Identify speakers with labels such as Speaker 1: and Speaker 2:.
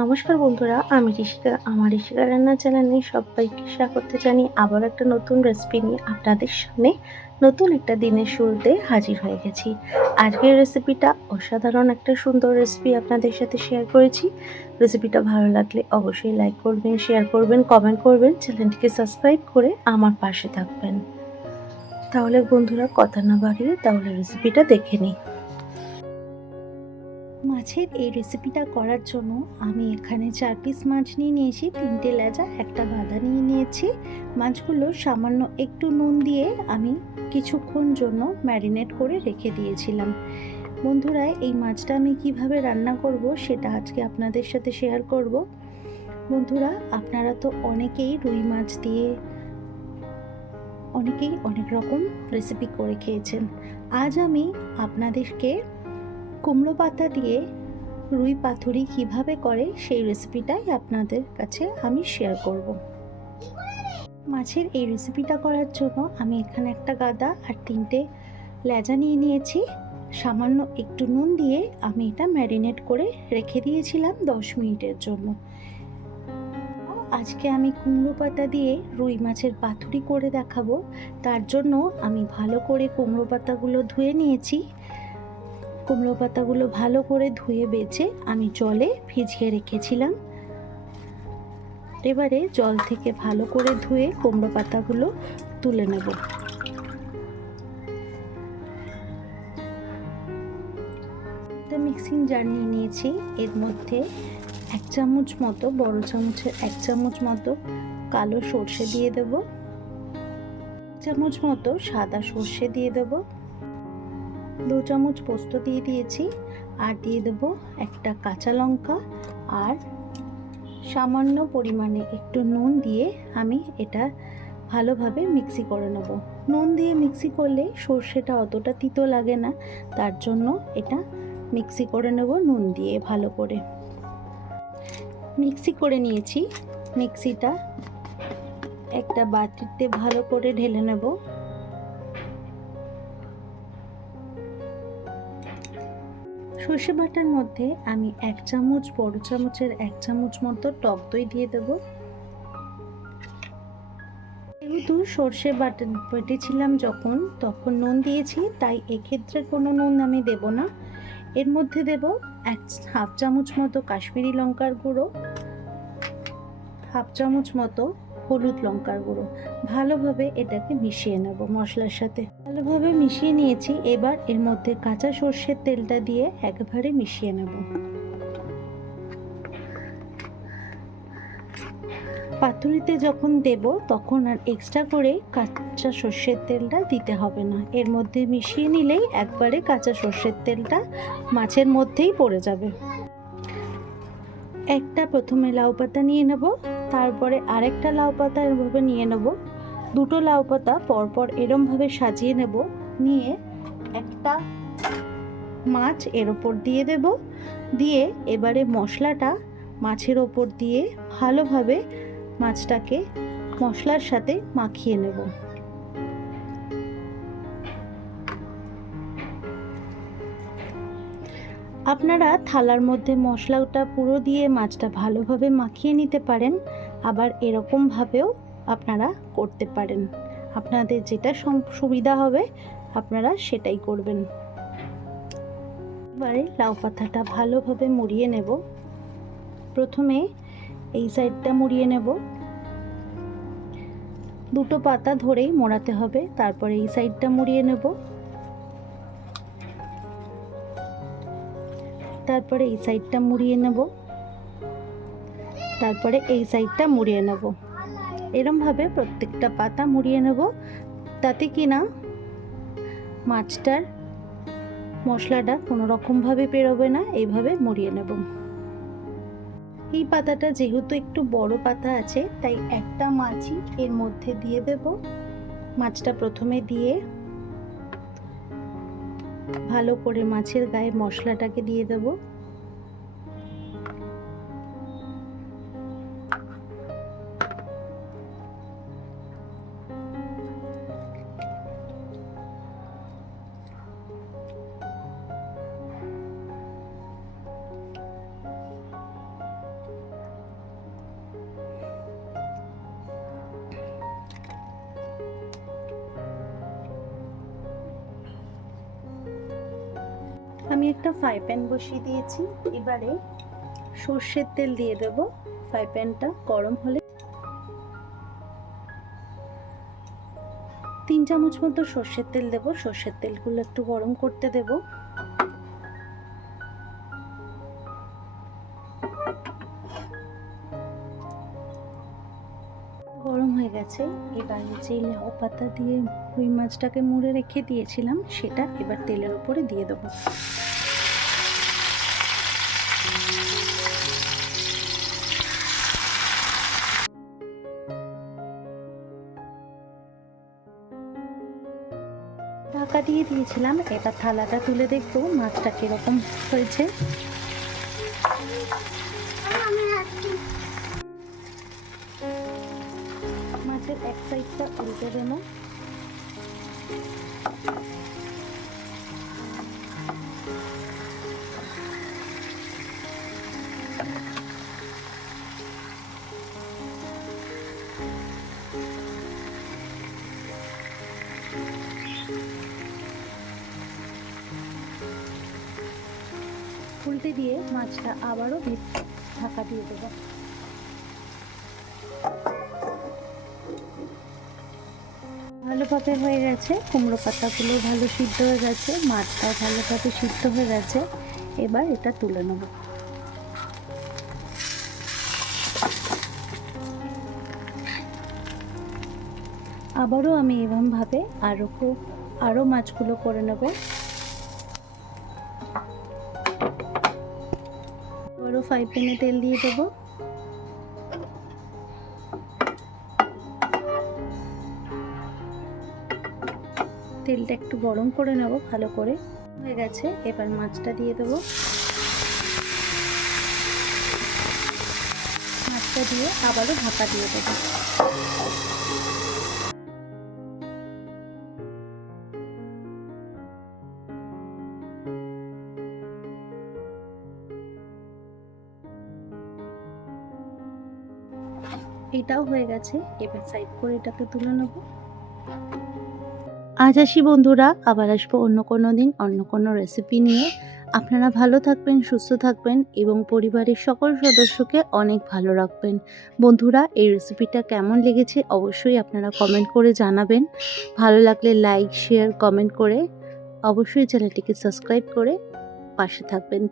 Speaker 1: নমস্কার বন্ধুরা, আমি ঋষিকা আমার ঋষিকা রান্না চ্যানেলে সবাইকে স্বাগত জানি আবার একটা নতুন রেসিপি নিয়ে আপনাদের সামনে নতুন একটা দিনের শুরুতে হাজির হয়ে গেছি। আজকের রেসিপিটা অসাধারণ একটা সুন্দর রেসিপি আপনাদের সাথে শেয়ার করেছি। রেসিপিটা ভালো লাগলে অবশ্যই লাইক করবেন শেয়ার করবেন কমেন্ট করবেন চ্যানেলটিকে সাবস্ক্রাইব করে আমার পাশে থাকবেন। তাহলে বন্ধুরা, কথা না বাড়িয়ে তাহলে রেসিপিটা দেখে নিই। মাছের এই রেসিপিটা করার জন্য আমি এখানে চার পিস মাছ নিয়ে নিয়েছি, তিনটে লেজা, একটা গাদা নিয়ে নিয়েছি। মাছগুলো সামান্য একটু নুন দিয়ে আমি কিছুক্ষণ জন্য ম্যারিনেট করে রেখে দিয়েছিলাম। বন্ধুরা, এই মাছটা আমি কীভাবে রান্না করব সেটা আজকে আপনাদের সাথে শেয়ার করব। বন্ধুরা, আপনারা তো অনেকেই রুই মাছ দিয়ে অনেকেই অনেক রকম রেসিপি করে খেয়েছেন। আজ আমি আপনাদেরকে কুমড়ো পাতা দিয়ে রুই পাথুরি কীভাবে করে সেই রেসিপিটাই আপনাদের কাছে আমি শেয়ার করব। মাছের এই রেসিপিটা করার জন্য আমি এখানে একটা গাদা আর তিনটে লেজা নিয়ে নিয়েছি। সামান্য একটু নুন দিয়ে আমি এটা ম্যারিনেট করে রেখে দিয়েছিলাম দশ মিনিটের জন্য। আজকে আমি কুমড়ো পাতা দিয়ে রুই মাছের পাথুরি করে দেখাবো। তার জন্য আমি ভালো করে কুমড়ো পাতাগুলো ধুয়ে নিয়েছি। কুমড়ো পাতাগুলো ভালো করে ধুয়ে বেছে আমি জলে ভিজিয়ে রেখেছিলাম। এবারে জল থেকে ভালো করে ধুয়ে কুমড়ো পাতাগুলো তুলে নেব। মিক্সিং জার নিয়ে নিয়েছি। এর মধ্যে এক চামচ মতো, বড় চামচের এক চামচ মতো কালো সর্ষে দিয়ে দেব। চামচ মতো সাদা সর্ষে দিয়ে দেবো। দু চামচ পোস্ত দিয়ে দিয়েছি, আর দিয়ে দেবো একটা কাঁচা লঙ্কা, আর সামান্য পরিমাণে একটু নুন দিয়ে আমি এটা ভালোভাবে মিক্সি করে নেব। নুন দিয়ে মিক্সি করলে সর্ষেটা অতটা তিতো লাগে না, তার জন্য এটা মিক্সি করে নেব নুন দিয়ে ভালো করে। মিক্সি করে নিয়েছি, মিক্সিটা একটা বাটিতে ভালো করে ঢেলে নেব। সর্ষে বাটার মধ্যে আমি এক চামচ, বড় চামচের এক চামচ মতো টক দই দিয়ে দেব। যেহেতু সর্ষে বাটা বেটেছিলাম যখন, তখন নুন দিয়েছি, তাই এক্ষেত্রে কোনো নুন আমি দেব না। এর মধ্যে দেব এক হাফ চামচ মতো কাশ্মীরি লঙ্কার গুঁড়ো, হাফ চামচ মতো হলুদ লঙ্কার গুঁড়ো। ভালোভাবে এটাকে মিশিয়ে নেব মশলার সাথে। ভালোভাবে মিশিয়ে নিয়েছি। এবার এর মধ্যে কাঁচা সর্ষের তেলটা দিয়ে একবারে মিশিয়ে নেব। পাতুরিতে যখন দেব, তখন আর এক্সট্রা করে কাঁচা সর্ষের তেলটা দিতে হবে না। এর মধ্যে মিশিয়ে নিলেই একবারে কাঁচা সর্ষের তেলটা মাছের মধ্যেই পড়ে যাবে। একটা প্রথমে লাউ পাতা নিয়ে নেব। তারপরে আরেকটা লাউ পাতা এরভাবে নিয়ে নেব। দুটো লাউ পাতা পরপর এরমভাবে সাজিয়ে নেব। নিয়ে একটা মাছ এর ওপর দিয়ে দেব। দিয়ে এবারে মশলাটা মাছের ওপর দিয়ে ভালোভাবে মাছটাকে মশলার সাথে মাখিয়ে নেব। আপনারা থালার মধ্যে মশলাটা পুরো দিয়ে মাছটা ভালোভাবে মাখিয়ে নিতে পারেন, আবার এরকমভাবেও আপনারা করতে পারেন। আপনাদের যেটা সুবিধা হবে, আপনারা সেটাই করবেন। এবারে লাউ পাতাটা ভালোভাবে মুড়িয়ে নেব। প্রথমে এই সাইডটা মুড়িয়ে নেব। দুটো পাতা ধরেই মোড়াতে হবে, তারপরে এই সাইডটা মুড়িয়ে নেব। তারপরে এই সাইডটা মুড়িয়ে নেব। তারপরে এই সাইডটা মুড়িয়ে নেব। এরমভাবে প্রত্যেকটা পাতা মুড়িয়ে নেব। তাতে কি না, মাছটার মশলাটা কোনো রকমভাবে বেরোবে না, এইভাবে মুড়িয়ে নেব। এই পাতাটা যেহেতু একটু বড় পাতা আছে, তাই একটা মাছই এর মধ্যে দিয়ে দেব। মাছটা প্রথমে দিয়ে ভালো করে মাছের গায়ে মশলাটাকে দিয়ে দেব। আমি একটা ফ্রাই প্যান বসিয়ে দিয়েছি। এবারে সর্ষের তেল দিয়ে দেব। ফ্রাই প্যানটা গরম হলে তিন চামচ মতো সর্ষের তেল দেব। সর্ষের তেলগুলো একটু গরম করতে দেব। হয়ে গেছে। এবার যে লাউ পাতা দিয়ে রুই মাছটাকে মুড়ে রেখে দিয়েছিলাম, সেটা এবার তেলের উপরে দিয়ে দেবো। ঢাকা দিয়ে দিয়েছিলাম, এবার থালাটা তুলে দেখব মাছটা কীরকম হয়েছে। মাছের এক সাইডটা উল্টে দেবো। উল্টে দিয়ে মাছটা আবারও ঢাকা দিয়ে দেবো। ভালোভাবে হয়ে গেছে। কুমড়ো পাতাগুলো ভালো সিদ্ধ হয়ে গেছে মাছটাও ভালোভাবে সিদ্ধ হয়ে গেছে। এবার এটা তুলে নেব। আবারও আমি এরমভাবে আরও খুব আরও মাছগুলো করে নেব। আবারও ফ্রাই প্যানে তেল দিয়ে দেবো। তেলটা একটু গরম করে নেব, ভালো করে। হয়ে গেছে, এবার মাছটা দিয়ে দেবো। মাছটা দিয়ে আবারও ঢাকা দিয়ে দেবো। এটাও হয়ে গেছে, এবার সাইড করে এটাকে তুলে নেব। আজ আসি বন্ধুরা, আবার আসব অন্য কোনো দিন, অন্য কোনো রেসিপি নিয়ে। আপনারা ভালো থাকবেন, সুস্থ থাকবেন এবং পরিবারের সকল সদস্যকে অনেক ভালো রাখবেন। বন্ধুরা, এই রেসিপিটা কেমন লেগেছে অবশ্যই আপনারা কমেন্ট করে জানাবেন। ভালো লাগলে লাইক শেয়ার কমেন্ট করে অবশ্যই চ্যানেলটিকে সাবস্ক্রাইব করে পাশে থাকবেন।